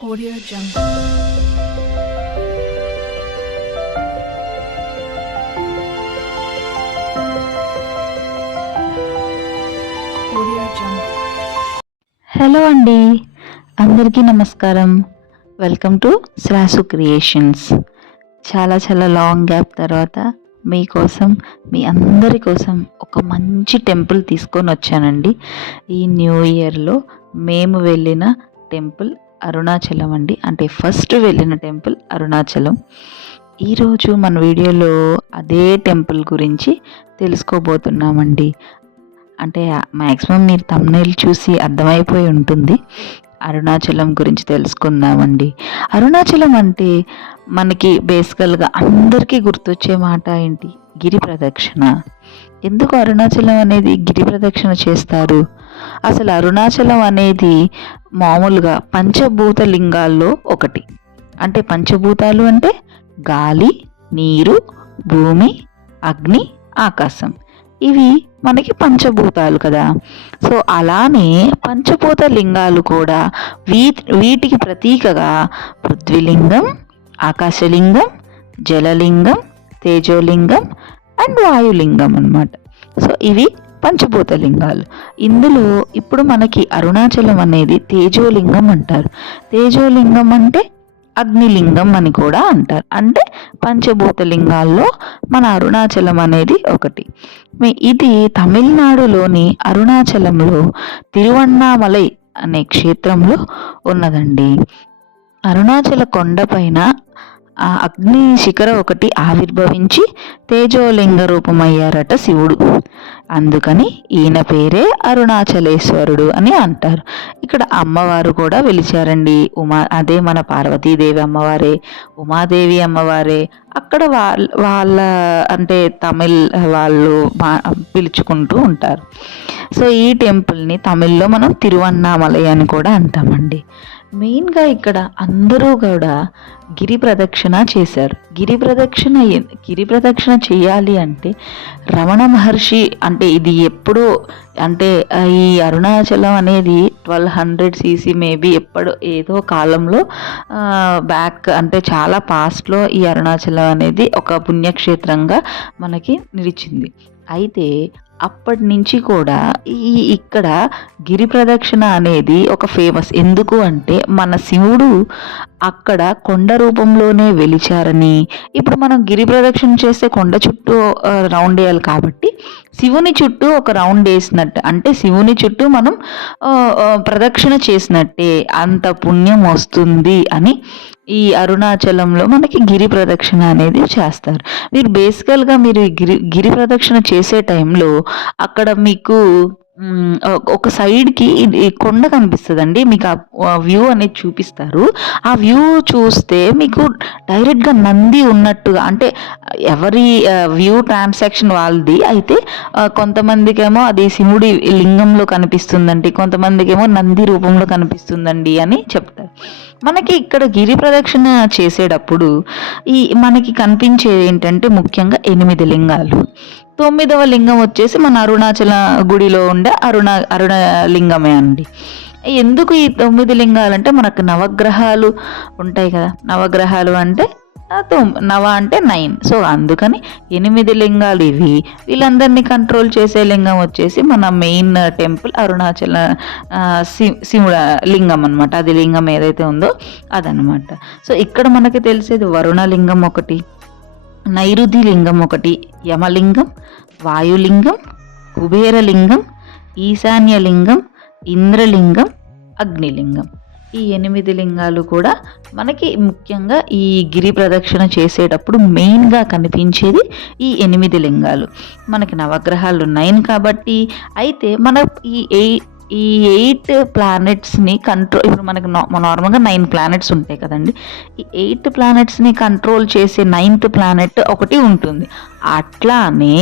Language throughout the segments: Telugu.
Audio Jungle. Audio Jungle. Hello అండి, అందరికీ నమస్కారం. Welcome to Shrasu creations. చాలా లాంగ్ గ్యాప్ తర్వాత మీకోసం, మీ అందరి కోసం ఒక మంచి టెంపుల్ తీసుకొని వచ్చానండి. ఈ న్యూ ఇయర్లో మేము వెళ్ళిన టెంపుల్ అరుణాచలం అండి. అంటే ఫస్ట్ వెళ్ళిన టెంపుల్ అరుణాచలం. ఈరోజు మన వీడియోలో అదే టెంపుల్ గురించి తెలుసుకోబోతున్నామండి. అంటే మ్యాక్సిమం మీరు థంబ్నెయిల్ చూసి అర్థమైపోయి ఉంటుంది. అరుణాచలం గురించి తెలుసుకుందామండి. అరుణాచలం అంటే మనకి బేసికల్గా అందరికీ గుర్తొచ్చే మాట ఏంటి? గిరి ప్రదక్షిణ. ఎందుకు అరుణాచలం అనేది గిరి ప్రదక్షిణ చేస్తారు? అసలు అరుణాచలం అనేది మామూలుగా పంచభూత లింగాల్లో ఒకటి. అంటే పంచభూతాలు అంటే గాలి, నీరు, భూమి, అగ్ని, ఆకాశం. ఇవి మనకి పంచభూతాలు కదా. సో అలానే పంచభూత లింగాలు కూడా వీటికి ప్రతీకగా పృథ్వీలింగం, ఆకాశలింగం, జలలింగం, తేజోలింగం అండ్ వాయులింగం అన్నమాట. సో ఇవి పంచభూత లింగాలు. ఇందులో ఇప్పుడు మనకి అరుణాచలం అనేది తేజోలింగం అంటారు. తేజోలింగం అంటే అగ్నిలింగం అని కూడా అంటారు. అంటే పంచభూత లింగాల్లో మన అరుణాచలం అనేది ఒకటి. ఇది తమిళనాడులోని అరుణాచలంలో తిరువన్నామలై అనే క్షేత్రంలో ఉన్నదండి. అరుణాచల కొండపైన ఆ అగ్ని శిఖర ఒకటి ఆవిర్భవించి తేజోలింగ రూపమయ్యారట శివుడు. అందుకని ఈయన పేరే అరుణాచలేశ్వరుడు అని అంటారు. ఇక్కడ అమ్మవారు కూడా వెలిచారండి. అదే మన పార్వతీదేవి అమ్మవారే, ఉమాదేవి అమ్మవారే. అక్కడ వాళ్ళ అంటే తమిళ్ వాళ్ళు పిలుచుకుంటూ ఉంటారు. సో ఈ టెంపుల్ని తమిళ్లో మనం తిరువన్నామలై అని కూడా అంటామండి. మెయిన్గా ఇక్కడ అందరూ కూడా గిరి ప్రదక్షిణ చేశారు. గిరి ప్రదక్షిణ చేయాలి అంటే రమణ మహర్షి, అంటే ఇది ఎప్పుడో, అంటే ఈ అరుణాచలం అనేది 1200 CC మేబీ ఏదో కాలంలో బ్యాక్, అంటే చాలా పాస్ట్లో ఈ అరుణాచలం అనేది ఒక పుణ్యక్షేత్రంగా మనకి నిలిచింది. అయితే అప్పటి నుంచి కూడా ఇక్కడ గిరి ప్రదక్షిణ అనేది ఒక ఫేమస్. ఎందుకు అంటే మన శివుడు అక్కడ కొండ రూపంలోనే వెలిచారని. ఇప్పుడు మనం గిరి ప్రదక్షిణ చేస్తే కొండ చుట్టూ రౌండ్ వేయాలి కాబట్టి శివుని చుట్టూ ఒక రౌండ్ వేసినట్టు, అంటే శివుని చుట్టూ మనం ప్రదక్షిణ చేసినట్టే అంత పుణ్యం వస్తుంది అని ఈ అరుణాచలంలో మనకి గిరి ప్రదక్షిణ అనేది చేస్తారు. మీరు బేసికల్గా మీరు గిరి ప్రదక్షిణ చేసే టైంలో అక్కడ మీకు ఒక సైడ్కి కొండ కనిపిస్తుందండి. మీకు ఆ వ్యూ అనేది చూపిస్తారు. ఆ వ్యూ చూస్తే మీకు డైరెక్ట్గా నంది ఉన్నట్టుగా, అంటే ఎవరి వ్యూ ట్రాన్సాక్షన్ వాళ్ళది. అయితే కొంతమందికి ఏమో అది శివుడి లింగంలో కనిపిస్తుందండి, కొంతమందికి ఏమో నంది రూపంలో కనిపిస్తుందండి అని చెప్తారు. మనకి ఇక్కడ గిరి ప్రదక్షిణ చేసేటప్పుడు మనకి కనిపించేది ఏంటంటే ముఖ్యంగా 8 లింగాలు. 9వ లింగం వచ్చేసి మన అరుణాచల గుడిలో ఉండే అరుణలింగమే అండి. ఎందుకు ఈ 9 లింగాలంటే మనకు నవగ్రహాలు ఉంటాయి కదా. నవగ్రహాలు అంటే నవ అంటే 9. సో అందుకని 8 లింగాలు ఇవి. వీళ్ళందరినీ కంట్రోల్ చేసే లింగం వచ్చేసి మన మెయిన్ టెంపుల్ అరుణాచల శివుడ లింగం అనమాట. అది లింగం ఏదైతే ఉందో అదనమాట. సో ఇక్కడ మనకి తెలిసేది వరుణలింగం ఒకటి, నైరుతి లింగం ఒకటి, యమలింగం, వాయులింగం, కుబేరలింగం, ఈశాన్యలింగం, ఇంద్రలింగం, అగ్నిలింగం. ఈ 8 లింగాలు కూడా మనకి ముఖ్యంగా ఈ గిరి ప్రదక్షిణ చేసేటప్పుడు మెయిన్గా కనిపించేది ఈ 8 లింగాలు. మనకి నవగ్రహాలు 9 కాబట్టి, అయితే మన ఈ 8 ప్లానెట్స్ని కంట్రోల్, ఇప్పుడు మనకి నార్మల్గా 9 ప్లానెట్స్ ఉంటాయి కదండి. ఈ 8 ప్లానెట్స్ని కంట్రోల్ చేసే 9th ప్లానెట్ ఒకటి ఉంటుంది. అట్లానే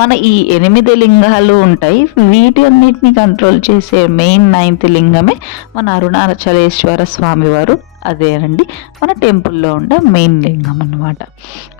మన ఈ 8 లింగాలు ఉంటాయి. వీటి అన్నిటిని కంట్రోల్ చేసే మెయిన్ 9th లింగమే మన అరుణాచలేశ్వర స్వామి వారు అదేనండి మన టెంపుల్లో ఉండే మెయిన్ లింగం అన్నమాట.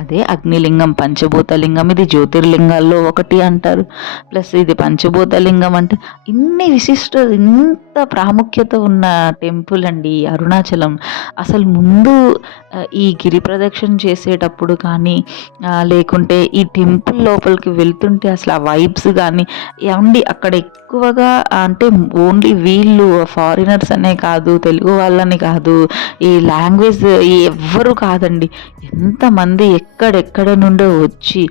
అదే అగ్నిలింగం, పంచభూత లింగం, ఇది జ్యోతిర్లింగాల్లో ఒకటి అంటారు. ప్లస్ ఇది పంచభూత లింగం అంటే ఇంత ప్రాముఖ్యత ఉన్న టెంపుల్ అండి ఈ అరుణాచలం. అసలు ముందు ఈ గిరి ప్రదక్షిణ చేసేటప్పుడు కానీ లేకుంటే ఈ టెంపుల్ లోపలికి వెళ్తుంటే అసలు ఆ వైబ్స్ కానీ ఏమండి అక్కడ ఎక్కువగా అంటే ఓన్లీ వీళ్ళు ఫారినర్స్ అనే కాదు, తెలుగు వాళ్ళని కాదు, ఈ లాంగ్వేజ్ ఎవ్వరు కాదండి, ఎంతమంది ఎక్కడెక్కడ నుండో వచ్చి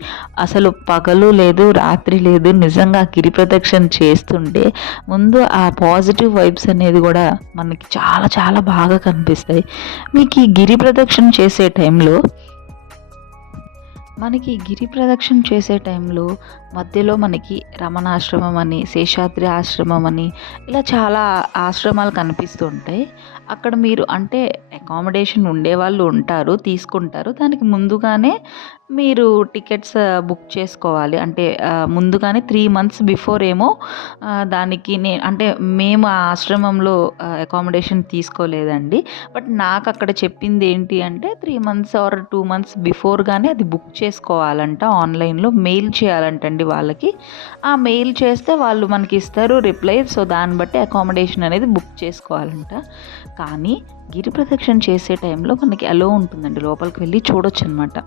అసలు పగలు లేదు రాత్రి లేదు నిజంగా గిరి ప్రదక్షిణ చేస్తుంటే ముందు ఆ పాజిటివ్ వైబ్స్ అనేది కూడా మనకి చాలా చాలా బాగా కనిపిస్తాయి. మీకు ఈ గిరి ప్రదక్షిణ చేసే టైంలో మధ్యలో మనకి రమణాశ్రమం అని, శేషాద్రి ఆశ్రమం అని ఇలా చాలా ఆశ్రమాలు కనిపిస్తూ ఉంటాయి. అక్కడ మీరు అంటే అకామిడేషన్ ఉండేవాళ్ళు ఉంటారు, తీసుకుంటారు. దానికి ముందుగానే మీరు టికెట్స్ బుక్ చేసుకోవాలి. అంటే ముందుగానే 3 months బిఫోర్ ఏమో దానికి అంటే మేము ఆ ఆశ్రమంలో అకామిడేషన్ తీసుకోలేదండి. బట్ నాకు అక్కడ చెప్పింది ఏంటి అంటే 3 months ఆర్ 2 months బిఫోర్గానే అది బుక్ చేసుకోవాలంట. ఆన్లైన్లో మెయిల్ చేయాలంటండి వాళ్ళకి. ఆ మెయిల్ చేస్తే వాళ్ళు మనకి ఇస్తారు రిప్లై. సో దాన్ని బట్టి అకామిడేషన్ అనేది బుక్ చేసుకోవాలంట. కానీ గిరి ప్రదక్షిణ చేసే టైంలో మనకి అలో ఉంటుందండి, లోపలికి వెళ్ళి చూడొచ్చు అనమాట.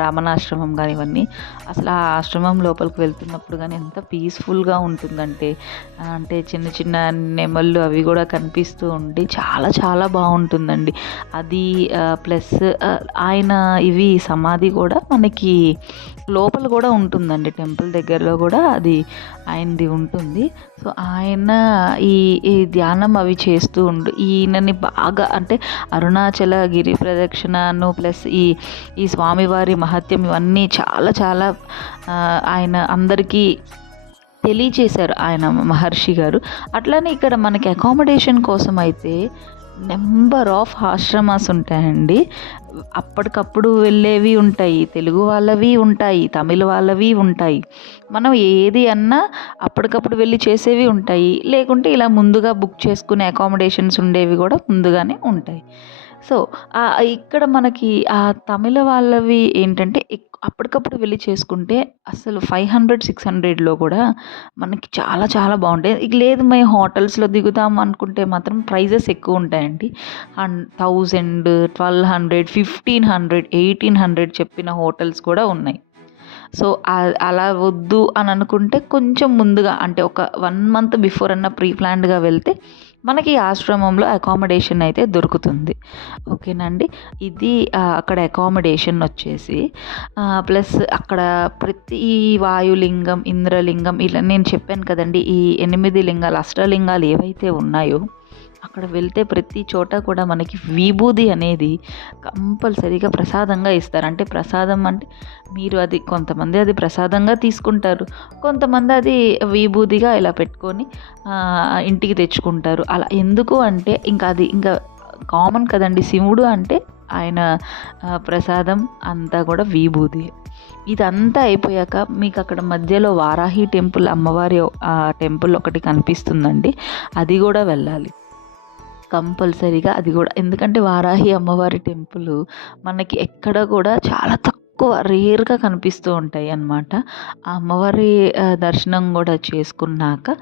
రామణాశ్రమం కానీ ఇవన్నీ అసలు ఆ ఆశ్రమం లోపలికి వెళ్తున్నప్పుడు కానీ ఎంత పీస్ఫుల్గా ఉంటుందంటే అంటే చిన్న చిన్న నెమళ్ళు అవి కూడా కనిపిస్తూ ఉండి చాలా చాలా బాగుంటుందండి అది. ప్లస్ ఆయన ఇవి సమాధి కూడా మనకి లోపల కూడా ఉంటుందండి, టెంపుల్ దగ్గరలో కూడా అది ఆయనది ఉంటుంది. సో ఆయన ఈ ధ్యానం అవి చేస్తూ ఈయనని బాగా అంటే అరుణాచల గిరి ప్రదక్షిణను ప్లస్ ఈ స్వామివారి మహత్యం ఇవన్నీ చాలా చాలా ఆయన అందరికీ తెలియచేశారు ఆయన మహర్షి గారు. అట్లానే ఇక్కడ మనకి అకామిడేషన్ కోసం అయితే నెంబర్ ఆఫ్ ఆశ్రమాస్ ఉంటాయండి. అప్పటికప్పుడు వెళ్ళేవి ఉంటాయి, తెలుగు వాళ్ళవి ఉంటాయి, తమిళ వాళ్ళవి ఉంటాయి. మనం ఏది అన్నా అప్పటికప్పుడు వెళ్ళి చేసేవి ఉంటాయి, లేకుంటే ఇలా ముందుగా బుక్ చేసుకునే అకామిడేషన్స్ ఉండేవి కూడా ముందుగానే ఉంటాయి. సో ఇక్కడ మనకి ఆ తమిళ వాళ్ళవి ఏంటంటే అప్పటికప్పుడు వెళ్ళి చేసుకుంటే అసలు 500-600లో కూడా మనకి చాలా చాలా బాగుంటాయి. ఇక లేదు మేము హోటల్స్లో దిగుదాం అనుకుంటే మాత్రం ప్రైజెస్ ఎక్కువ ఉంటాయండి. 1000, 1200, 1500, 1800 చెప్పిన హోటల్స్ కూడా ఉన్నాయి. సో అలా వద్దు అని అనుకుంటే కొంచెం ముందుగా అంటే ఒక 1 month బిఫోర్ అన్న ప్రీ ప్లాన్డ్గా వెళ్తే మనకి ఆశ్రమంలో అకామిడేషన్ అయితే దొరుకుతుంది. ఓకేనండి. ఇది అక్కడ అకామిడేషన్ వచ్చేసి ప్లస్ అక్కడ ప్రతి వాయులింగం, ఇంద్రలింగం ఇలా నేను చెప్పాను కదండి, ఈ 8 లింగాలు అష్టలింగాలు ఏవైతే ఉన్నాయో అక్కడ వెళ్తే ప్రతి చోట కూడా మనకి విభూది అనేది కంపల్సరీగా ప్రసాదంగా ఇస్తారు. అంటే ప్రసాదం అంటే మీరు అది కొంతమంది అది ప్రసాదంగా తీసుకుంటారు, కొంతమంది అది విభూదిగా ఇలా పెట్టుకొని ఇంటికి తెచ్చుకుంటారు. అలా ఎందుకు అంటే ఇంకా కామన్ కదండి, శివుడు అంటే ఆయన ప్రసాదం అంతా కూడా విభూది. ఇదంతా అయిపోయాక మీకు అక్కడ మధ్యలో వారాహి టెంపుల్, అమ్మవారి టెంపుల్ ఒకటి కనిపిస్తుందండి, అది కూడా వెళ్ళాలి కంపల్సరీగా. అది కూడా ఎందుకంటే వారాహి అమ్మవారి టెంపుల్ మనకి ఎక్కడ కూడా చాలా తక్కువ రేర్గా కనిపిస్తూ ఉంటాయి అన్నమాట. ఆ అమ్మవారి దర్శనం కూడా చేసుకున్నాక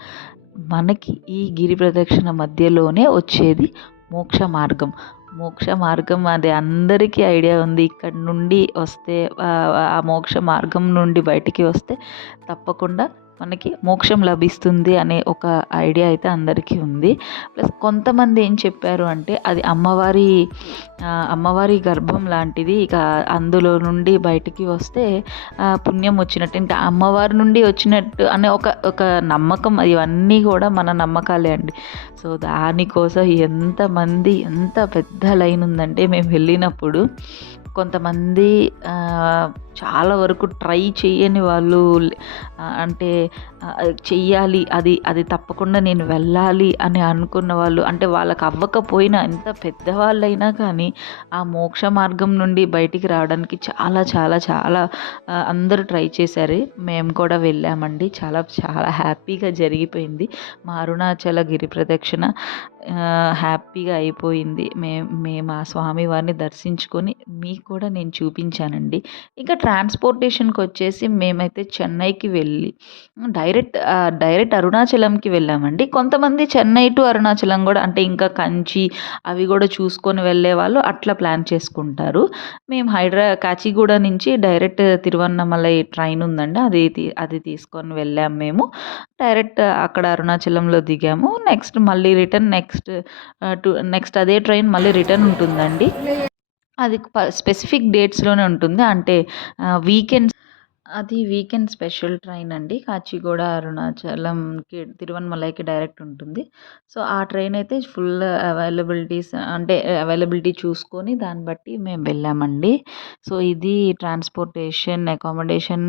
మనకి ఈ గిరి ప్రదక్షిణ మధ్యలోనే వచ్చేది మోక్ష మార్గం. అది అందరికీ ఐడియా ఉంది. ఇక్కడ నుండి వస్తే ఆ మోక్ష మార్గం నుండి బయటికి వస్తే తప్పకుండా మనకి మోక్షం లభిస్తుంది అనే ఒక ఐడియా అయితే అందరికీ ఉంది. ప్లస్ కొంతమంది ఏం చెప్పారు అంటే అది అమ్మవారి గర్భం లాంటిది, ఇక అందులో నుండి బయటికి వస్తే పుణ్యం వచ్చినట్టు, ఇంకా అమ్మవారి నుండి వచ్చినట్టు అనే ఒక నమ్మకం. ఇవన్నీ కూడా మన నమ్మకాలే అండి. సో దానికోసం ఎంత పెద్ద లైన్ ఉందంటే మేము వెళ్ళినప్పుడు కొంతమంది చాలా వరకు ట్రై చేయని వాళ్ళు అంటే చెయ్యాలి, అది అది తప్పకుండా నేను వెళ్ళాలి అని అనుకున్న వాళ్ళు, అంటే వాళ్ళకి అవ్వకపోయినా ఎంత పెద్దవాళ్ళైనా కానీ ఆ మోక్ష మార్గం నుండి బయటికి రావడానికి చాలా చాలా చాలా అందరూ ట్రై చేశారు. మేము కూడా వెళ్ళామండి. చాలా చాలా హ్యాపీగా జరిగిపోయింది మా అరుణాచల గిరి ప్రదక్షిణ. హ్యాపీగా అయిపోయింది. మేము ఆ స్వామివారిని దర్శించుకొని మీకు కూడా నేను చూపించానండి. ఇంకా ట్రాన్స్పోర్టేషన్కి వచ్చేసి మేమైతే చెన్నైకి వెళ్ళి డైరెక్ట్ అరుణాచలంకి వెళ్ళామండి. కొంతమంది చెన్నై టు అరుణాచలం కూడా, అంటే ఇంకా కంచి అవి కూడా చూసుకొని వెళ్ళే వాళ్ళు అట్లా ప్లాన్ చేసుకుంటారు. మేము కాచిగూడ నుంచి డైరెక్ట్ తిరువన్నమలై ట్రైన్ ఉందండి, అది తీసుకొని వెళ్ళాము మేము. డైరెక్ట్ అక్కడ అరుణాచలంలో దిగాము. నెక్స్ట్ మళ్ళీ రిటర్న్ నెక్స్ట్ అదే ట్రైన్ మళ్ళీ రిటర్న్ ఉంటుందండి. అది స్పెసిఫిక్ డేట్స్లోనే ఉంటుంది, అంటే వీకెండ్స్. అది వీకెండ్ స్పెషల్ ట్రైన్ అండి. కాచిగూడ అరుణాచలంకి తిరువన్నమలైకి డైరెక్ట్ ఉంటుంది. సో ఆ ట్రైన్ అయితే ఫుల్ అవైలబిలిటీ చూసుకొని దాన్ని బట్టి మేము వెళ్ళామండి. సో ఇది ట్రాన్స్పోర్టేషన్, అకామిడేషన్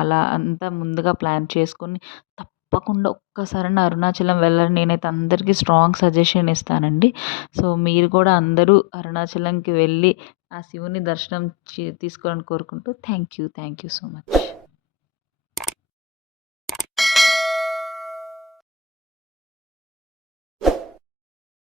అలా అంతా ముందుగా ప్లాన్ చేసుకొని తప్పకుండా ఒక్కసారైనా అరుణాచలం వెళ్ళండి. నేనైతే అందరికీ స్ట్రాంగ్ సజెషన్ ఇస్తానండి. సో మీరు కూడా అందరూ అరుణాచలంకి వెళ్ళి ఆ శివుని దర్శనం తీసుకోవాలని కోరుకుంటూ థ్యాంక్ యూ సో మచ్.